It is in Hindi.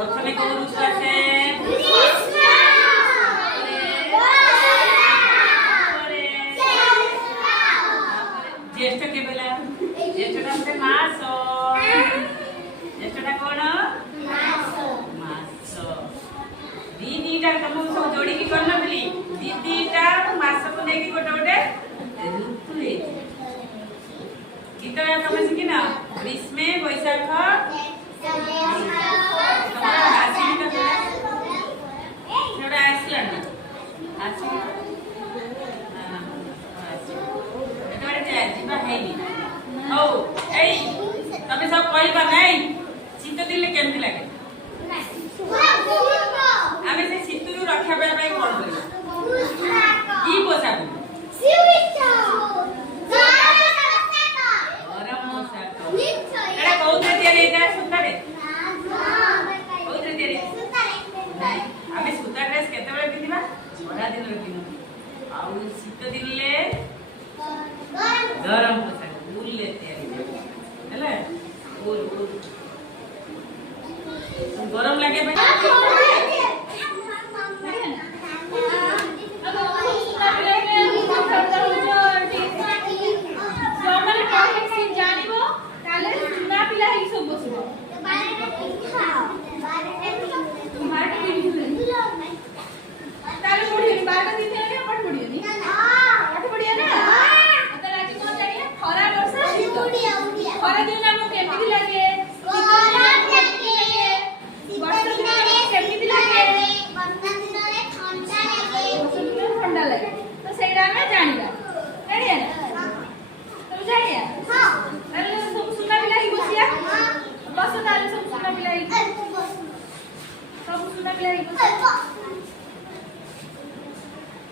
प्रथमे कोन ऋतु आसे ज्येष्ठ के बेला ज्येष्ठटा होते मास ज्येष्ठटा कोन मास दीटा तुम सब जोड़ी की करना बोली दीटा मास को लेके गोटे गोटे ऋतु है गीत तुम शिखिन ग्रीष्मे वैशाख तमें सब कहबा नहीं शीत दिन केमती लगे आम से शीत रक्षा पाई कौन कर पोषाक सूता ड्रेस केते पिंधा बड़ा दिन शीत दिन गरम पोशाक उल गरम लगे